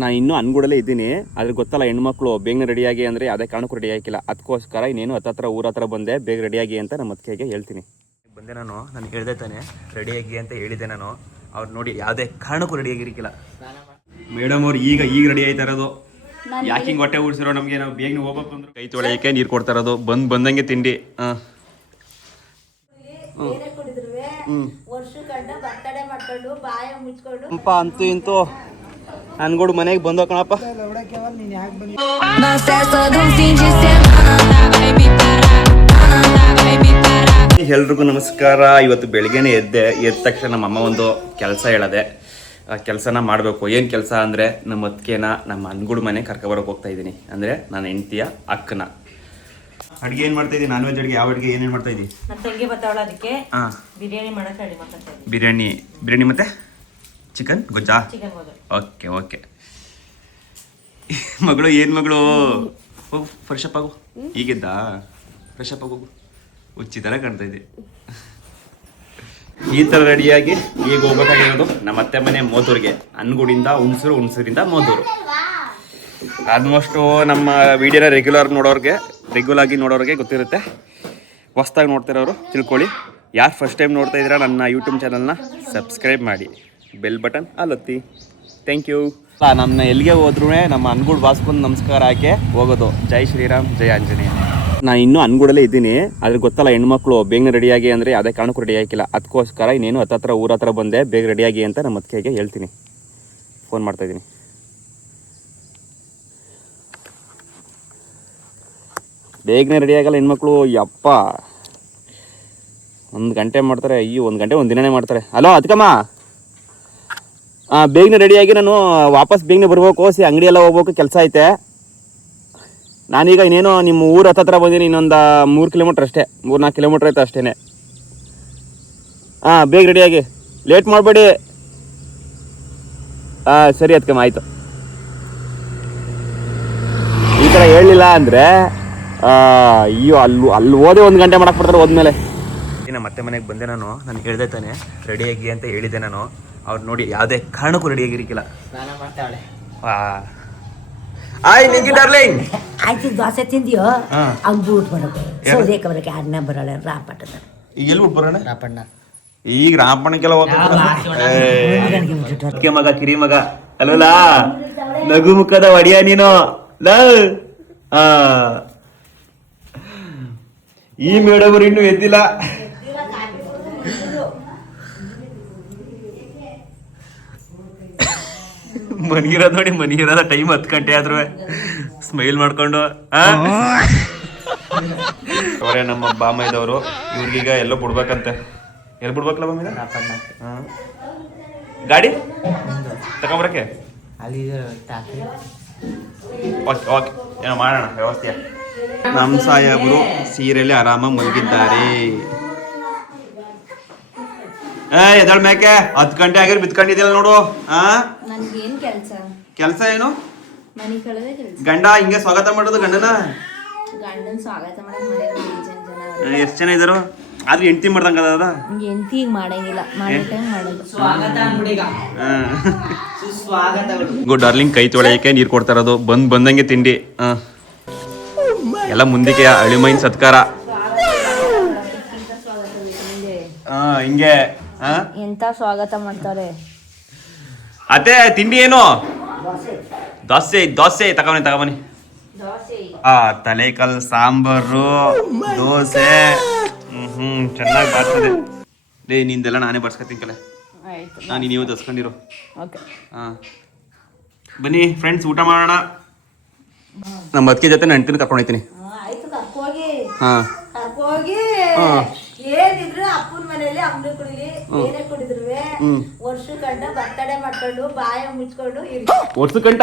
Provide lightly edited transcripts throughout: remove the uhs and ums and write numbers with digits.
ನಾನು ಇನ್ನೂ ಅನ್ಗೂಡಲೇ ಇದ್ದೀನಿ. ಆದ್ರೆ ಗೊತ್ತಲ್ಲ, ಹೆಣ್ಮಕ್ಳು ಬೇಗನೆ ರೆಡಿಯಾಗಿ ಅಂದರೆ ಯಾವುದೇ ಕಾರಣಕ್ಕೂ ರೆಡಿ ಆಗಿಲ್ಲ. ಅದಕ್ಕೋಸ್ಕರ ಇನ್ನೇನು ಹತ್ತತ್ರ ಊರ ಹತ್ರ ಬಂದೆ, ಬೇಗ ರೆಡಿಯಾಗಿ ಅಂತ ನಮ್ಮ ಅತ್ತಿಗೆಗೆ ಹೇಳ್ತೀನಿ. ಬಂದೆ ನಾನು ಹೇಳಿದೆ ತಾನೆ ರೆಡಿಯಾಗಿ ಅಂತ ಹೇಳಿದ್ದೆ ನಾನು. ಅವ್ರು ನೋಡಿ ಯಾವುದೇ ಕಾರಣಕ್ಕೂ ರೆಡಿಯಾಗಿರಿಕ್ಕಿಲ್ಲ. ಮೇಡಮ್ ಅವ್ರು ಈಗ ರೆಡಿ ಆಯ್ತಾ ಇರೋದು. ಯಾಕೆ ಹಿಂಗೆ ಹೊಟ್ಟೆ ಉಡ್ಸಿರೋ ನಮಗೆ, ನಾವು ಬೇಗನೆ ಹೋಗ್ಬೇಕು ಅಂದ್ರೆ ಕೈ ತೊಳೆಯೋಕ್ಕೆ ನೀರು ಕೊಡ್ತಾ ಇರೋದು. ಬಂದಂಗೆ ತಿಂಡಿ. ಅಪ್ಪ ಅಂತೂ ಇಂತೂ ಅನ್ಗೋಡು ಮನೆಗೆ ಬಂದೋ ಕಣಪ್ಪ. ಎಲ್ರಿಗೂ ನಮಸ್ಕಾರ. ಇವತ್ತು ಬೆಳಗ್ಗೆನೆ ಎದ್ದ ತಕ್ಷಣ ನಮ್ಮಮ್ಮ ಒಂದು ಕೆಲಸ ಹೇಳದೆ. ಆ ಕೆಲಸನ ಮಾಡಬೇಕು. ಏನು ಕೆಲಸ ಅಂದರೆ ನಮ್ಮ ಅತ್ತಿಗೆನ ನಮ್ಮ ಅನ್ಗುಡು ಮನೆ ಕರ್ಕೊಬರೋಕೆ ಹೋಗ್ತಾ ಇದ್ದೀನಿ. ಅಂದರೆ ನನ್ನ ಹೆಂಡತಿಯ ಅಕ್ಕನ. ಅಡುಗೆ ಏನು ಮಾಡ್ತಾ ಇದ್ದೀನಿ? ನಾನ್ ವೆಜ್ ಅಡುಗೆ. ಯಾವ ಅಡುಗೆ ಏನೇನು ಮಾಡ್ತಾ ಇದ್ದೀನಿ? ನನ್ನ ತಂಗಿ ಬರ್ತಾವಳ, ಅದಕ್ಕೆ ಬಿರಿಯಾನಿ ಮಾಡಕ್ಕೆ ರೆಡಿ ಮಾಡ್ತಾ ಇದ್ದೀನಿ. ಬಿರಿಯಾನಿ ಮತ್ತೆ ಚಿಕನ್ ಗೊಜ್ಜಾ? ಚಿಕನ್ ಗೊಜ್ಜು. ಓಕೆ. ಮಗಳು ಏನು ಮಗಳು? ಹೋಗು ಫ್ರೆಶ್ ಅಪ್ ಆಗು. ಈಗಿದ್ದ ಫ್ರೆಶ್ ಅಪ್ ಆಗೋಗು. ಹುಚ್ಚಿ ಥರ ಕಾಣ್ತಾ ಇದೆ. ಈ ಥರ ರೆಡಿಯಾಗಿ ಈಗ ಹೋಗ್ಬೇಕಾಗಿರೋದು ನಮ್ಮ ಅತ್ತೆ ಮನೆ ಮೋದೂರಿಗೆ. ಅನ್ಗುಡಿಂದ ಹುಣಸೂರಿಂದ ಮೋದೂರು. ಆಲ್ಮೋಸ್ಟು ನಮ್ಮ ವಿಡಿಯೋನ ರೆಗ್ಯುಲರ್ ಆಗಿ ನೋಡೋರಿಗೆ ಗೊತ್ತಿರುತ್ತೆ. ಹೊಸ್ದಾಗಿ ನೋಡ್ತಿರೋರು ತಿಳ್ಕೊಳ್ಳಿ. ಯಾರು ಫಸ್ಟ್ ಟೈಮ್ ನೋಡ್ತಾ ಇದ್ದೀರಾ ನನ್ನ ಯೂಟ್ಯೂಬ್ ಚಾನಲ್ನ ಸಬ್ಸ್ಕ್ರೈಬ್ ಮಾಡಿ, ಬೆಲ್ ಬಟನ್ ಅಲ್ಲೊತ್ತಿ. Thank you. ನಮ್ಮ ಎಲ್ಲಿಗೆ ಹೋದ್ರೂ ನಮ್ಮ ಅನ್ಗುಡ್ ಬಾಸ್ಕೊಂದು ನಮಸ್ಕಾರ ಹಾಕಿ ಹೋಗೋದು. ಜೈ ಶ್ರೀರಾಮ್, ಜೈ ಆಂಜನೇಯ. ನಾನು ಇನ್ನೂ ಅನ್ಗೂಡಲೇ ಇದ್ದೀನಿ. ಆದ್ರೆ ಗೊತ್ತಲ್ಲ, ಹೆಣ್ಮಕ್ಳು ಬೇಗನೆ ರೆಡಿಯಾಗಿ ಅಂದರೆ ಯಾವುದೇ ಕಾರಣಕ್ಕೂ ರೆಡಿ ಆಗಿಲ್ಲ. ಅದಕ್ಕೋಸ್ಕರ ಇನ್ನೇನು ಹತ್ತತ್ರ ಊರ ಹತ್ರ ಬಂದೆ, ಬೇಗ ರೆಡಿಯಾಗಿ ಅಂತ ನಮ್ಮ ಅತ್ತಿಗೆಗೆ ಹೇಳ್ತೀನಿ. ಫೋನ್ ಮಾಡ್ತಾಯಿದ್ದೀನಿ. ಬೇಗನೆ ರೆಡಿ ಆಗಲ್ಲ ಹೆಣ್ಮಕ್ಳು. ಯಪ್ಪ 1 ಗಂಟೆ ಮಾಡ್ತಾರೆ. 1 ಗಂಟೆ 1 ದಿನನೇ ಮಾಡ್ತಾರೆ. ಹಲೋ ಅತ್ಕಮ್ಮ, ಬೇಗನೆ ರೆಡಿಯಾಗಿ ನಾನು ವಾಪಸ್ ಬೇಗನೆ ಬರ್ಬೇಕು. ಅಂಗಡಿ ಎಲ್ಲ ಹೋಗ್ಬೇಕು, ಕೆಲಸ ಐತೆ. ನಾನೀಗ ಇನ್ನೇನು ನಿಮ್ಮ ಊರ ಹತ್ರ ಬಂದೀನಿ. ಇನ್ನೊಂದು 3 ಕಿಲೋಮೀಟ್ರ್ ಅಷ್ಟೇ, 3-4 ಕಿಲೋಮೀಟ್ರ್ ಆಯ್ತು ಅಷ್ಟೇ. ಬೇಗ ರೆಡಿಯಾಗಿ, ಲೇಟ್ ಮಾಡಬೇಡಿ. ಸರಿ ಅತ್ಕಮ್ಮ, ಆಯಿತು. ಈ ಥರ ಹೇಳಲಿಲ್ಲ ಅಂದರೆ ಅಲ್ಲಿ ಓದೇ 1 ಗಂಟೆ ಮಾಡಕ್ಕೆ ಬಿಡ್ತಾರೆ ಹೋದ್ಮೇಲೆ. ನಮ್ಮ ಮತ್ತೆ ಮನೆಗೆ ಬಂದೆ ನಾನು ಹೇಳಿದೆ ತಾನೆ ರೆಡಿಯಾಗಿ ಅಂತ ಹೇಳಿದ್ದೆ ನಾನು. ಅವ್ರು ನೋಡಿ ಯಾವುದೇ ಕಾರಣಕ್ಕೂ ರೆಡಿಯಾಗಿರಿಕ್ಕಿಲ್ಲ. ಆಯ್ತು, ದೋಸೆ ತಿಂದಿಯೋ? ಅವ್ನು ಊಟ ಬರೋಕೆ ಸೌದೆ ಬರೋಕೆ ಅನ್ನ ಬರೋಣ. ರಾಪಣ್ಣ ಈಗ ಎಲ್ಲಿ ಊಟ ಬರೋಣ? ರಾಪಣ್ಣ ಈಗ ರಾಪಣ್ಣಕ್ಕೆಲ್ಲ ಹೋಗ್ತಾರೆ. ಮಗ ಕಿರಿ ಮಗ ಅಲ್ವಲ್ಲ, ನಗು ಮುಖದ ಒಡಿಯ ನೀನು. ಈ ಮೇಡಮ್ ಅವ್ರು ಇನ್ನೂ ಎದ್ದಿಲ್ಲ. ಮನಗಿರೋದು ನೋಡಿ, ಮನಗಿರೋದ ಟೈಮ್ 10 ಗಂಟೆ ಆದ್ರೂ ಸ್ಮೈಲ್ ಮಾಡ್ಕೊಂಡು. ಅವರೇ ನಮ್ಮ ಬಾಮ ಇದ್ದವರು. ಇವ್ರಿಗೀಗ ಎಲ್ಲೋ ಬಿಡ್ಬೇಕಂತೆ. ಎಲ್ಲಿ ಬಿಡ್ಬೇಕಲ್ಲ ಬಾಮ? ಗಾಡಿ ತಗೊಂಬರಕ್ಕೆ ಓಕೆ ಏನೋ ಮಾಡೋಣ ವ್ಯವಸ್ಥೆ. ನಮ್ಮ ಸಾಹೇಬರು ಸೀರೆಯಲ್ಲಿ ಆರಾಮಾಗಿ ಮಲಗಿದ್ದಾರೆ. ಎದಳ ಮೇಕೆ 10 ಗಂಟೆ ಆಗಿರ್ ಬಿತ್ಕೊಂಡಿದ್ದಿಲ್ಲ ನೋಡು. ಕೆಲಸ ಏನು? ಗಂಡ ಹಿಂಗೆ ಸ್ವಾಗತ ಮಾಡೋದು ಗಂಡನ. ಎಷ್ಟು ಜನ ಇದಾರು? ಆದ್ರೆ ಹೆಂಡತಿ ಮಾಡ್ದಂಗ ಅದ. ಹೆಂಡತಿ ಮಾಡಂಗಿಲ್ಲ, ಗುಡ್ ಡಾರ್ಲಿಂಗ್. ಕೈ ತೊಳೆಯಕ್ಕೆ ನೀರು ಕೊಡ್ತಾ ಇರೋದು. ಬಂದಂಗೆ ತಿಂಡಿ. ಎಲ್ಲ ಮುಂದಕ್ಕೆ ಅಳಿಮೈನ್ ಸತ್ಕಾರ. ಹಿಂಗೆ ಎಂತ ಸ್ವಾಗತ ಮಾಡ್ತಾರೆ. ಅದೇ ತಿಂಡಿ ಏನು? ದೋಸೆ ತಗೊಬನ್ನಿ. ತಲೆಕಲ್ ಸಾಂಬಾರು, ದೋಸೆ. ಚೆನ್ನಾಗಿ ಬಾರ್ಸದೆ. ನಿಂದೆಲ್ಲ ನಾನೇ ಬರ್ಸ್ಕೊತೀನಿ ಕಲೆ. ನಾನು ನೀವು ದಸ್ಕೊಂಡಿರೋ. ಬನ್ನಿ ಫ್ರೆಂಡ್ಸ್, ಊಟ ಮಾಡೋಣ. ನಮ್ಮ ಅತ್ತಿಗೆ ಜೊತೆ ನಾನು ಹೆಂಡತಿನ ಕರ್ಕೊಂಡು ಹೋಗ್ತೀನಿ. ಏನಿದ್ರು ಅಪ್ಪನ ಮನೇಲಿ ಅಂಗಡಿ ಕುಡಿಲಿ, ಏನೇ ಕುಡಿದ್ರು ವರ್ಷಕ್ಕಂಟ ಬರ್ತಡೇ ಮಾಡ್ಕೊಂಡು ಬಾಯ ಮುಚ್ಕೊಂಡು ವರ್ಷಕ್ಕಂಟ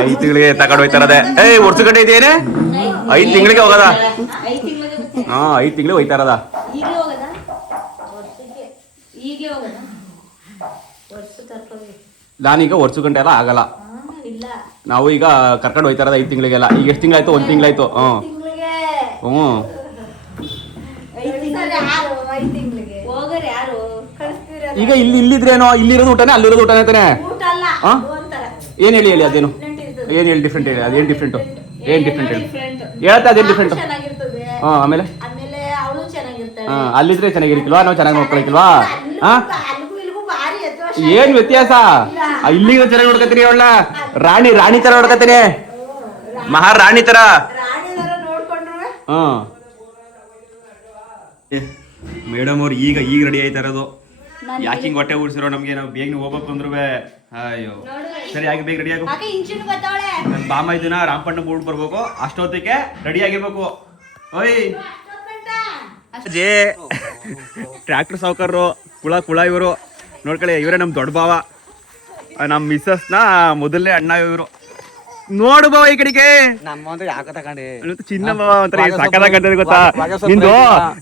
5 ತಿಂಗಳಿಗೆ ತಗೊಂಡು ಹೋಯ್ತಾರದೆ. ವರ್ಷಕ್ಕಂಟ ಇದೇನೆ 5 ತಿಂಗಳಿಗೆ ಹೋಗದ. 5 ತಿಂಗಳಿಗೆ ಹೋಯ್ತಾರದ. ನಾನೀಗ ವರ್ಷಕ್ಕಂಟ ಎಲ್ಲ ಆಗಲ್ಲ. ನಾವು ಈಗ ಕರ್ಕೊಂಡು ಹೋಯ್ತಾರದ 5 ತಿಂಗಳಿಗೆಲ್ಲ. ಈಗ ಎಷ್ಟು ತಿಂಗಳಾಯ್ತು? 1 ತಿಂಗಳಾಯ್ತು. ಈಗ ಇಲ್ಲಿದ್ರೇನೋ, ಇಲ್ಲಿರೋದು ಊಟನೇ, ಅಲ್ಲಿರೋದು ಊಟನೇ ತಾನೆ. ಏನು ಹೇಳಿ ಅದೇನು ಏನು ಹೇಳಿ ಡಿಫ್ರೆಂಟ್ ಹೇಳಿ ಅದೇನು ಡಿಫ್ರೆಂಟು ಏನು ಡಿಫ್ರೆಂಟ್ ಹೇಳಿ ಹೇಳ್ತಾ ಅದೇನು ಡಿಫ್ರೆಂಟು ಚೆನ್ನಾಗಿರ್ತದೆ. ಹಾಂ ಆಮೇಲೆ ಆಮೇಲೆ ಅವಳು ಚೆನ್ನಾಗಿರ್ತಾಳೆ. ಹಾಂ ಅಲ್ಲಿದ್ರೆ ಚೆನ್ನಾಗಿರ್ಕಿಲ್ವಾ ನಾವು ಚೆನ್ನಾಗಿ ನೋಡ್ಕೊಳಕಿಲ್ವಾ ಹಾಂ ಅಲ್ಲಿಗೂ ಇಲ್ಲಿಗೂ ಭಾರಿ ವ್ಯತ್ಯಾಸ. ಏನ್ ವ್ಯತ್ಯಾಸ ಇಲ್ಲಿಗೂ ಚೆನ್ನಾಗಿ ನೋಡ್ಕತೀನಿ ಅವಳ ರಾಣಿ ತರ ನೋಡ್ಕತೀನಿ ಮಹಾರಾಣಿ ತರ ರಾಣಿ ತರ ನೋಡ್ಕೊಂಡ್ರೆ ಹ್ಮ್ ಮೇಡಮ್ ಅವ್ರು ಈಗ ರೆಡಿ ಆಯ್ತಾ ಇರೋದು. ಯಾಕೆ ಹಿಂಗ್ ಹೊಟ್ಟೆ ಉಡ್ಸಿರೋ ನಮ್ಗೆ ನಾವು ಬೇಗ ಹೋಗ್ಬೇಕು ಅಂದ್ರು ಅಯ್ಯೋ ಸರಿ ಆಗಿ ಬೇಗ ರೆಡಿ ಆಗು. ನನ್ ಬಾಮ ಇದನ್ನ ರಾಮಪಣ್ಣ ಊಟ ಬರ್ಬೇಕು ಅಷ್ಟೊತ್ತಿಗೆ ರೆಡಿ ಆಗಿರ್ಬೇಕು. ಓಯ್ ಜೇ ಟ್ರ್ಯಾಕ್ಟರ್ ಸಾವುಕಾರರು ಕುಳ ಇವರು ನೋಡ್ಕೊಳ್ಳಿ ಇವರೇ ನಮ್ ದೊಡ್ಡ ಭಾವ ನಮ್ಮ ಮಿಸ್ಸಸ್ನ ಮೊದಲನೇ ಅಣ್ಣ ಇವರು. ನೋಡು ಬಾವ ಈ ಕಡೆಗೆ ಚಿನ್ನ ಬಾವ ಅಂತ ಸಾಕಾಗಂತದ ಗೊತ್ತಾ ನಿಂದು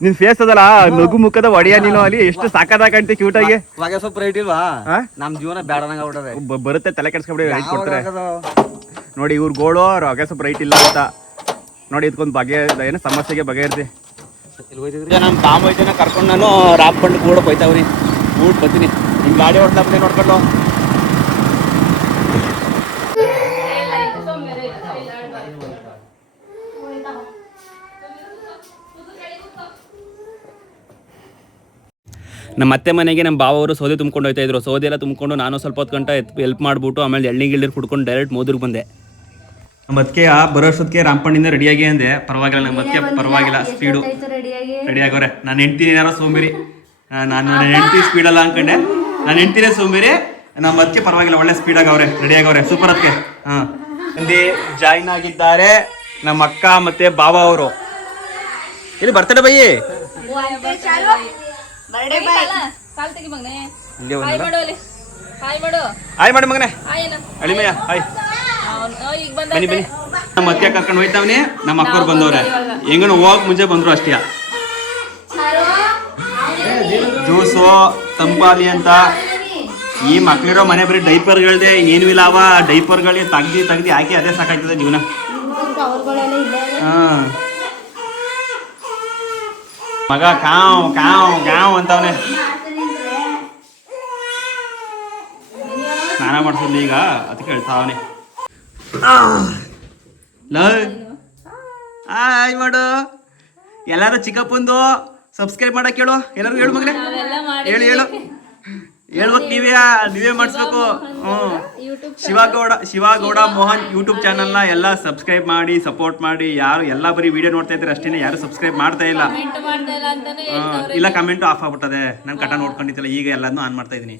ನಿನ್ ಫೇಸ್ ಅದಲ್ಲ ನಗು ಮುಖದ ಒಡೆಯ ನೀನು ಅಲ್ಲಿ ಎಷ್ಟು ಸಾಕಾಗಂತ ಕ್ಯೂಟ್ ಆಗಿ ಸ್ವಲ್ಪ ರೈಟ್ ಇಲ್ವಾ ನಮ್ ಜೀವನ ಬೇಡ ಬರುತ್ತೆ ತಲೆ ಕೆಡ್ಸ್ಕೊಬಿಡಿ ರೈಟ್ ಕೊಡ್ತಾರೆ ನೋಡಿ ಇವ್ರ ಗೋಳು ಹೊಗೆ ಸ್ವಲ್ಪ ರೈಟ್ ಇಲ್ಲ ಅಂತ ನೋಡಿ ಇದಕ್ಕೊಂದು ಬಗೆ ಏನೋ ಸಮಸ್ಯೆಗೆ ಬಗೆಹರಿಸಿ ನಮ್ಮ ಕಾಮೈತನ ಕರ್ಕೊಂಡು ನಾನು ರಾಪ್ಕೊಂಡು ಕೂಡ ಹೋಯ್ತಾವ್ರಿ ಊಟ ಬರ್ತೀನಿ ನಿಮ್ ಗಾಡಿ ಹೊಡ್ತಾ ನೋಡ್ಕೊಂಡು ನಮ್ಮ ಅತ್ತೆ ಮನೆಗೆ ನಮ್ಮ ಬಾವರು ಸೌದೆ ತುಂಬ್ಕೊಂಡು ಹೋಗ್ತಾ ಇದ್ರು. ಸೌದೆ ಎಲ್ಲ ತುಂಬ್ಕೊಂಡು ನಾನು ಸ್ವಲ್ಪ ಹೊತ್ತು ಗಂಟೆ ಹೆಲ್ಪ್ ಮಾಡ್ಬಿಟ್ಟು ಆಮೇಲೆ ಎಳ್ನೀರು ಕುಡ್ಕೊಂಡು ಡೈರೆಕ್ಟ್ ಮೋದೂರಿಗೆ ಬಂದೆ. ನಮ್ಮ ಅದಕ್ಕೆ ಬರೋಷ್ಟೊತ್ತಿಗೆ ರಾಮಪಣ್ಣಿಂದ ರೆಡಿಯಾಗಿ ಅಂದೆ ಪರವಾಗಿಲ್ಲ ನಮ್ಮ ಅದಕ್ಕೆ ಪರವಾಗಿಲ್ಲ ಸ್ಪೀಡು ರೆಡಿ ಆಗೋರೆ. ನಾನು ಹೆಂಡ್ತೀನಿ ಏನಾರೋ ಸೋಂಬೇರಿ ನಾನು ಹೆಂಡ್ತಿ ಸ್ಪೀಡ್ ಅಲ್ಲ ಅನ್ಕೊಂಡೆ ನಾನು ಹೆಂಡ್ತಿನೇ ಸೋಂಬೇರಿ. ನಮ್ಮ ಅದಕ್ಕೆ ಪರವಾಗಿಲ್ಲ ಒಳ್ಳೆ ಸ್ಪೀಡ್ ಆಗವ್ರೆ ರೆಡಿ ಆಗವ್ರೆ ಸೂಪರ್ ಅದಕ್ಕೆ. ಹಾಂ ಅಲ್ಲಿ ಜಾಯಿನ್ ಆಗಿದ್ದಾರೆ ನಮ್ಮ ಅಕ್ಕ ಮತ್ತೆ ಬಾವ ಅವರು. ಇಲ್ಲಿ ಬರ್ತಾರೆ ಬೈ ಹಾಯ್ ಮಾಡಿ ಮಗನೇ ಅಳಿಮಯ್ಯ ಹಾಯ್ ಬನ್ನಿ ಬನ್ನಿ. ನಮ್ಮ ಅತ್ತೆ ಕರ್ಕೊಂಡು ಹೋಯ್ತಾವನಿ ನಮ್ಮ ಅಕ್ಕವ್ರು ಬಂದವ್ರೆ ಹೆಂಗನ ಹೋಗಕ್ ಮುಂಚೆ ಬಂದ್ರು ಅಷ್ಟೇ. ಜ್ಯೂಸು ತಂಪಾಲಿ ಅಂತ ಈ ಮಕ್ಳಿರೋ ಮನೆ ಬರೀ ಡೈಪರ್ಗಳ್ದೆ ಏನು ಇಲ್ಲ ಅವ ಡೈಪರ್ಗಳಿಗೆ ತೆಗ್ದು ಹಾಕಿ ಅದೇ ಸಾಕಾಗ್ತದೆ ಜೀವನ. ಹಾಂ ಮಗ ಕಾವ್ ಕಾವ್ ಕಾವ್ ಅಂತವನೆ ಸ್ನಾನ ಮಾಡಿಸೋದು ಈಗ ಅದಕ್ಕೆ ಹೇಳ್ತಾವನೆ. ಹಾಯ್ ಮಾಡು ಎಲ್ಲಾರು ಚಿಕ್ಕಪ್ಪಂದು ಸಬ್ಸ್ಕ್ರೈಬ್ ಮಾಡಕ್ ಹೇಳು ಎಲ್ಲರೂ ಹೇಳು ಮಗನೇ ಹೇಳು ಹೇಳ್ಬೇಕು ನೀವೇ ಮಾಡಿಸ್ಬೇಕು. ಶಿವಗೌಡ ಮೋಹನ್ ಯೂಟ್ಯೂಬ್ ಚಾನಲ್ನ ಎಲ್ಲ ಸಬ್ಸ್ಕ್ರೈಬ್ ಮಾಡಿ ಸಪೋರ್ಟ್ ಮಾಡಿ. ಯಾರು ಎಲ್ಲ ಬರೀ ವಿಡಿಯೋ ನೋಡ್ತಾ ಇದ್ರೆ ಅಷ್ಟೇ ಯಾರು ಸಬ್ಸ್ಕ್ರೈಬ್ ಮಾಡ್ತಾ ಇಲ್ಲ. ಇಲ್ಲ ಕಮೆಂಟ್ ಆಫ್ ಆಗ್ಬಿಟ್ಟದೆ ನಾನು ಕಟ ನೋಡ್ಕೊಂಡಿದ್ದಿಲ್ಲ ಈಗ ಎಲ್ಲಾನು ಆನ್ ಮಾಡ್ತಾ ಇದೀನಿ.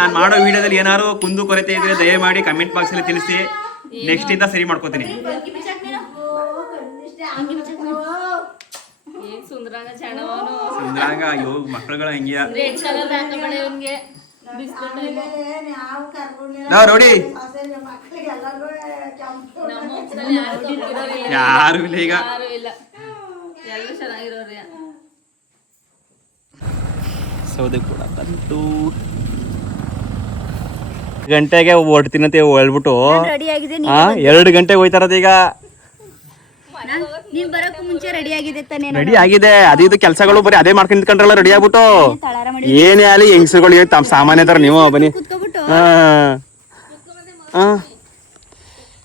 ನಾನು ಮಾಡೋ ವಿಡಿಯೋದಲ್ಲಿ ಏನಾದ್ರು ಕುಂದು ಕೊರತೆ ಇದ್ರೆ ದಯಮಾಡಿ ಕಮೆಂಟ್ ಬಾಕ್ಸ್ ಅಲ್ಲಿ ತಿಳಿಸಿ ನೆಕ್ಸ್ಟ್ ಇಂದ ಸರಿ ಮಾಡ್ಕೋತೀನಿ. ಸುಂದ್ರಾಂಗ ಅಯ್ಯೋ ಮಕ್ಕಳುಗಳ ಹೆಂಗಿಯ ನೋಡಿ ಯಾರು ಇಲ್ಲ ಈಗ. ಸೌದೆ ಕೂಡ ಬಂತು ಗಂಟೆಗೆ ಹೊಡ್ತೀನಂತೆ ಹೇಳ್ಬಿಟ್ಟು 2 ಗಂಟೆಗೆ ಹೋಯ್ತಾರದ ಈಗ. ರೆಡಿ ಆಗಿದೆ ಅದು ಇದು ಕೆಲಸಗಳು ಬರೀ ಅದೇ ಮಾಡ್ಕೊಂಡು ನಿಂತ್ಕೊಂಡ್ರಲ್ಲ ರೆಡಿ ಆಗ್ಬಿಟ್ಟು ಏನೇ ಅಲ್ಲಿ ಹೆಂಗಸರುಗಳು ತಮ್ಮ ಸಾಮಾನ್ಯ ತರ ನೀವು ಬನ್ನಿ.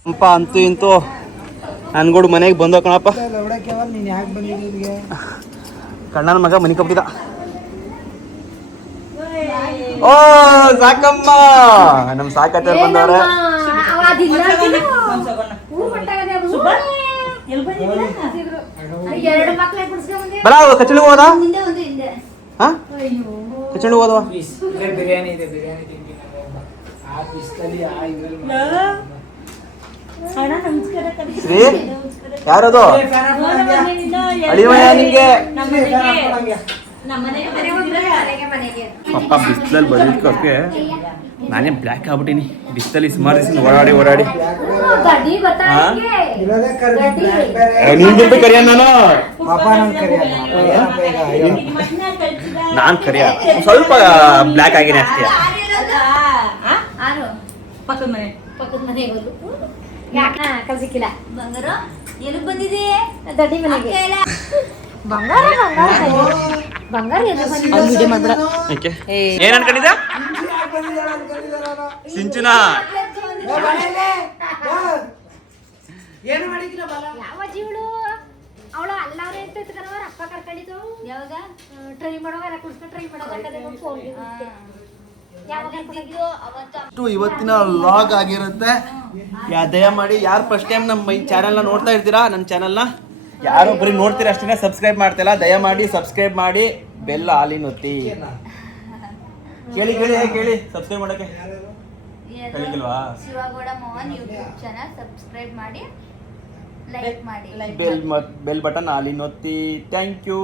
ಅಪ್ಪ ಅಂತೂ ಇಂತೂ ನನ್ಗೋಡು ಮನೆಗೆ ಬಂದೋ ಕಣಪ್ಪ. ಕಣ್ಣನ ಮಗ ಮನೆ ಕಪ್ಪಿದ. ಓ ಸಾಕಮ್ಮ ನಮ್ ಸಾಕತ್ತ ಬಂದವ್ರೆ. ಬರ ಕಚಳಿ ಹೋದ ಕಚಳಿ ಹೋದವ ಶ್ರೀ ಯಾರದು ಅಳಿಮಯ್ಯ ನಿಂಗೆ ಪಪ್ಪ ಬಿಸಿಲಲ್ಲಿ ಬಂದಿದ್ದಕ್ಕೆ ನಾನೇ ಬ್ಲ್ಯಾಕ್ ಆಗ್ಬಿಟ್ಟಿನಿ ಬಿಸಿಲಲ್ಲಿ ಸುಮಾರು ದಿವಸ ಓಡಾಡಿ ನಿಂಗೆ ಕರಿಯ ನಾನು ಕರಿಯ ಸ್ವಲ್ಪ ಬ್ಲ್ಯಾಕ್ ಆಗಿನಿ ಅಷ್ಟೇ. ಕಲ್ಸಿಕ್ಕಿಲ್ಲ ಬಂಗಾರ ಎಲ್ಲಿ ಬಂದಿದೆ ದಡ್ಡಿ ಮನೆಗೆ ಬಂಗಾರ ಬಂಗಾರ ಬಂಗಾರ ಏನ್ ಅನ್ಕೊಂಡಿದ್ದ ಸಿಂಚನ ಏನು ಮಾಡಿದ್ರ ಬಲ ಯಾವ ಜೀವಳು ಅವಳು ಅಲ್ಲಾರೆ ಅಂತ ಇಟ್ಕೊಂಡವ್ರ ಅಪ್ಪ ಕರ್ಕೊಂಡಿದ್ದು ಯಾವಾಗ ಟ್ರೈ ಮಾಡೋವಾಗ ಕುಡ್ಸ್ಕೊಂಡು ಟ್ರೈ ಮಾಡೋದಕ್ಕೆ ಫೋನ್ ಯಾವಾಗ ಕರ್ಕೊಂಡಿದ್ದು ಅವತ್ತು ಇವತ್ತಿನ ಲಾಗ್ ಆಗಿರುತ್ತೆ ದಯಮಾಡಿ ಯಾರು ಫಸ್ಟ್ ಟೈಮ್ ನಮ್ಮ ಈ ಚಾನೆಲ್ನ ನೋಡ್ತಾ ಇರ್ತೀರಾ ನನ್ನ ಚಾನೆಲ್ನ ಯಾರು ಬರೀ ನೋಡ್ತೀರಾ ಅಷ್ಟೇ ಸಬ್ಸ್ಕ್ರೈಬ್ ಮಾಡ್ತಿಲ್ಲ ದಯಮಾಡಿ ಸಬ್ಸ್ಕ್ರೈಬ್ ಮಾಡಿ ಬೆಲ್ಲ ಹಾಲಿನ ಒತ್ತಿ ಕೇಳಿ ಸಬ್ಸ್ಕ್ರೈಬ್ ಮಾಡಕ್ಕೆ ಹೇಳಿಲ್ವಾ Shivagowda Mohan YouTube channel subscribe ಮಾಡಿ ಲೈಕ್ ಮಾಡಿ ಬೆಲ್ ಬಟನ್ ಹಾಲಿನ ಒತ್ತಿ ಥ್ಯಾಂಕ್ ಯು